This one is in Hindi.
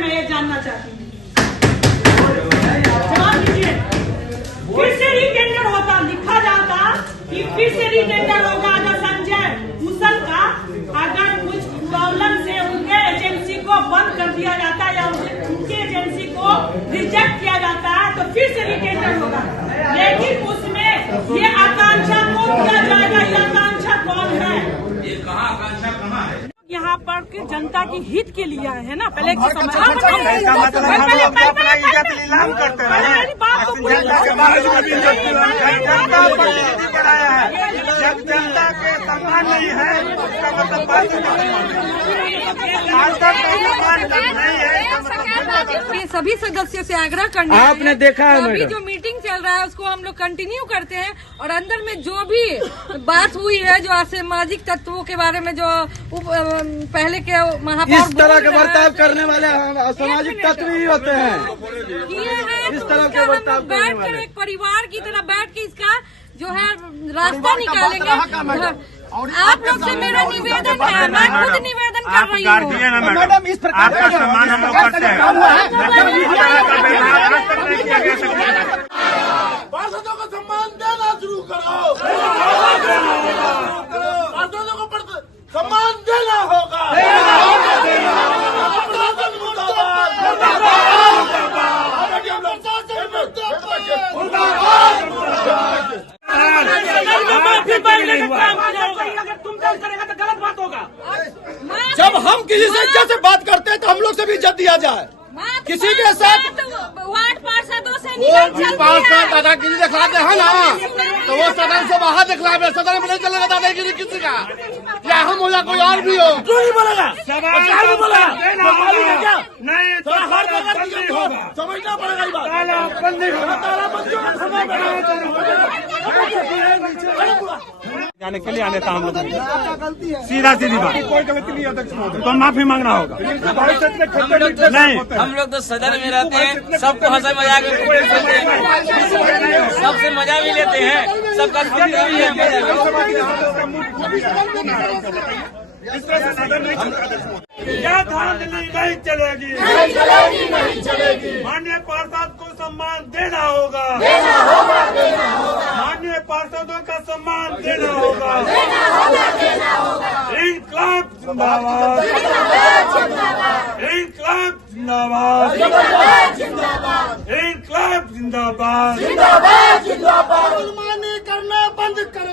मैं ये जानना चाहती हूँ। जवाब दीजिए। फिर से रीटेंडर होता, लिखा जाता कि फिर से रीटेंडर होगा अगर संजय मुसल का अगर कुछ प्रॉब्लम से उनके एजेंसी को बंद कर दिया जाता है या उनके एजेंसी को रिजेक्ट किया जाता है तो फिर से रीटेंडर होगा। लेकिन उसमें ये आकांक्षा को किया जाएगा। ये आकांक्षा कौन है? ये कहाँ आकांक्षा कहाँ है? यहाँ पर के जनता की हित के लिए आए हैं ना। पहले इसका मतलब हम अपना इज्जत नीलाम करते रहे। जब जनता के सम्मान नहीं है उसका मतलब ये सभी सदस्यों से आग्रह करना आपने देखा है अभी जो मीटिंग चल रहा है उसको हम लोग कंटिन्यू करते हैं और अंदर में जो भी बात हुई है जो असामाजिक तत्वों के बारे में जो पहले के महापौर इस तरह के बर्ताव करने वाले असामाजिक तत्व ही होते हैं। इस तरह के बर्ताव बैठ कर एक परिवार की तरह बैठ के इसका जो है रास्ता निकालेंगे। आप लोग से मेरा निवेदन है, मैं खुद निवेदन कर रही हूँ। मैडम इस प्रकार आपका सम्मान हम लोग करते हैं। पार्षदों को सम्मान देना शुरू करो। पार्षदों को सम्मान देना होगा। अगर तुम जज करेगा तो गलत बात होगा। जब हम किसी से इज्जत से बात करते हैं तो हम लोग से भी इज्जत दिया जाए। किसी के साथ वार्ड पार्षदों से पार्षद दादागिरी दिखलाते हैं ना तो वो सदन से बाहर दिखलावे। सदन में नहीं चलेगा दादागिरी किसी का, या हम हो या कोई और भी हो। क्यों नहीं बोलेगा? नहीं बोला क्या? नहीं समझना पड़ेगा ये बात। जाने के लिए आने था हम लोग सीधा सीधी बात। कोई गलती नहीं अध्यक्ष महोदय, तो माफी मांगना होगा। नहीं, हम लोग तो सदन में रहते हैं, सबको हंसा मजाक में सबसे मजा भी लेते हैं, सबका भी है। इस तरह से सदन नहीं चलता। क्या धांधली नहीं चलेगी, नहीं चलेगी। माननीय पार्षद को सम्मान देना होगा। माननीय पार्षदों का सम्मान देना होगा। इंकलाब जिंदाबाद, इंकलाब जिंदाबाद, इंकलाब जिंदाबाद। मुसलमानी करना बंद करो।